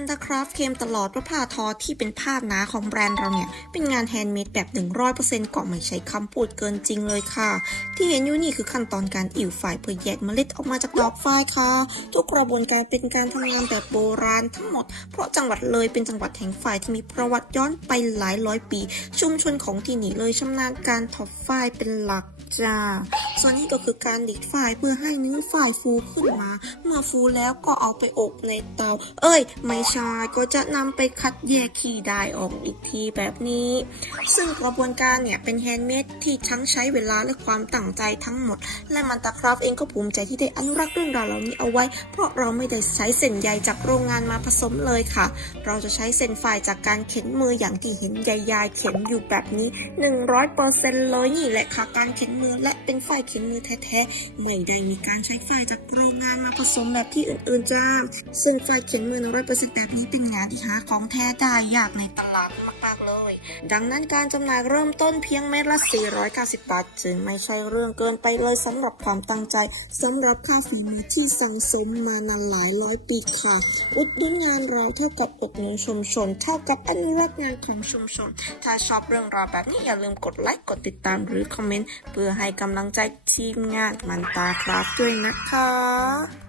มันตาคราฟเคมตลอดว่าผ้าทอที่เป็นผ้าหนาของแบรนด์เราเนี่ย เป็นงานแฮนด์เมดแบบ 100%ก็ไม่ใช่คำพูดเกินจริงเลยค่ะ ที่เห็นอยู่นี่คือขั้นตอนการอิ่วฝ่ายเพื่อแยกเมล็ดออกมาจากดอกฝ้ายค่ะ ทุกกระบวนการเป็นการทำงานแบบโบราณทั้งหมด เพราะจังหวัดเลยเป็นจังหวัดแห่งฝ่ายที่มีประวัติย้อนไปหลายร้อยปี ชุมชนของที่นี่เลยชำนาญการทอฝ้ายเป็นหลักจ้า ส่วนนี้ก็คือการดิดฝ้ายเพื่อให้เนื้อฝ้ายฟูขึ้นมา เมื่อฟูแล้วก็เอาไปอบในเตา เอ้ย ไม่ใช่ก็จะนำไปคัดแยกขี้ได้ออกอีกทีแบบนี้ ซึ่งกระบวนการเนี่ยเป็นแฮนด์เมดที่ทั้งใช้เวลาและความตั้งใจทั้งหมด และมันตาคราฟเองก็ภูมิใจที่ได้อนุรักษ์เรื่องราวเหล่านี้เอาไว้ เพราะเราไม่ได้ใช้เส้นใยจากโรงงานมาผสมเลยค่ะ เราจะใช้เส้นฝ่ายจากการเข็นมืออย่างที่เห็นยายๆเข็นอยู่แบบนี้ 100%เลยนี่แหละค่ะการเข็นมือและเป็นฝ่ายเข็นมือแท้ๆไม่ได้มีการใช้ฝ่ายจากโรงงานมาผสมแบบที่อื่นๆจ้า ซึ่งฝ่ายเข็นมือ100%แบบนี้เป็นงานที่หาของแท้ได้ยากในตลาดมากๆเลย ดังนั้นการจำหน่ายเริ่มต้นเพียงเม็ดละ 490 บาทจึงไม่ใช่เรื่องเกินไปเลยสำหรับความตั้งใจสำหรับค่าฝีมือที่สั่งสมมานานหลายร้อยปีค่ะ อุดหนุนงานเราเท่ากับอุดหนุนชุมชน เท่ากับอนุรักษ์งานของชุมชน ถ้าชอบเรื่องราวแบบนี้อย่าลืมกดไลค์กดติดตามหรือคอมเมนต์เพื่อให้กำลังใจทีมงานมันตาคราฟด้วยนะคะ